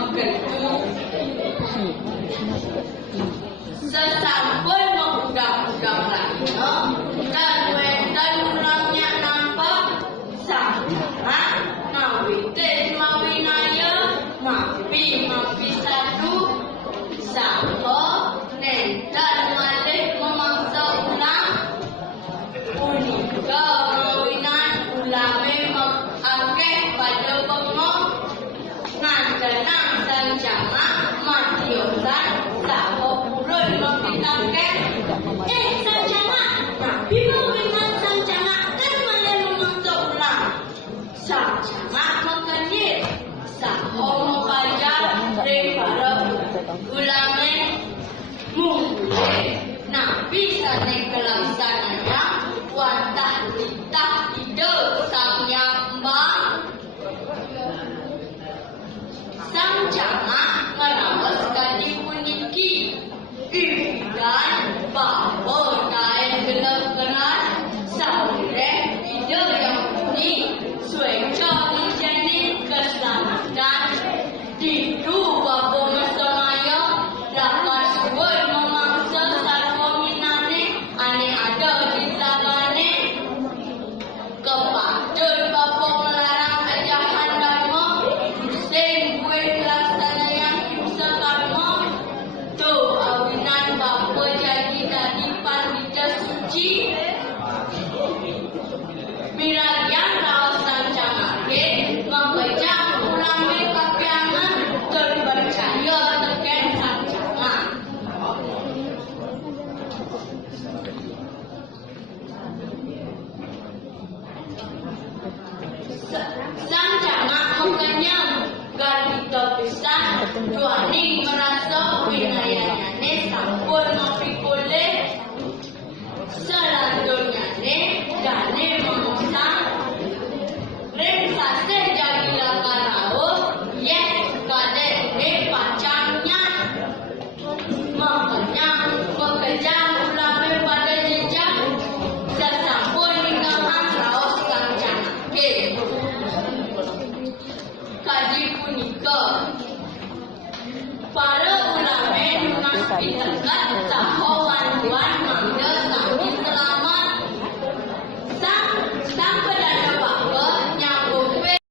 menggedu. Sesampun mengundang-undang lainnya, dan wenten ulangnya nampak sama nawite mawinaya mapi satu sangko nentan malih memangsa ulang punika mawinan ulame mengakeh pada pengong ngandanang dan jamaah madiolan saho purun mempitaken sang jamaah nabi mawinan sang jamaah dan malih memangsa ulang sang jamaah mengkenyit saho mengajak ring para ulame mungkule nabi sane kelaksananya wantah titah ide sang nyambang sang jamaah merawas kali puniki dan bahwa naik gelap keras sahureh ide yang ini sueca menjadi keselamatan tidu bapa mesonaya dapat suwun memangsa sarwa minane ane ada di sagane kepatut bapa melarang ajahan dharma sing kuwe laksananya kimsa karma tu awinan bapa jadi pandita suci Mirayan raos sancangake mengejak ulame kapiangan tur percaya teken sancangan. Sancangan mengenyam garita pisan duaning merasa winayanyane sampun mapikule selanjutnyane dane memusang ring sase jadilah karao yeh kadene pacangnya mengenyam ulame pada jejak sesampun nikahan raos sancangake kaji punika para ulame lunas pitakat saho wan-wan mangga sami selama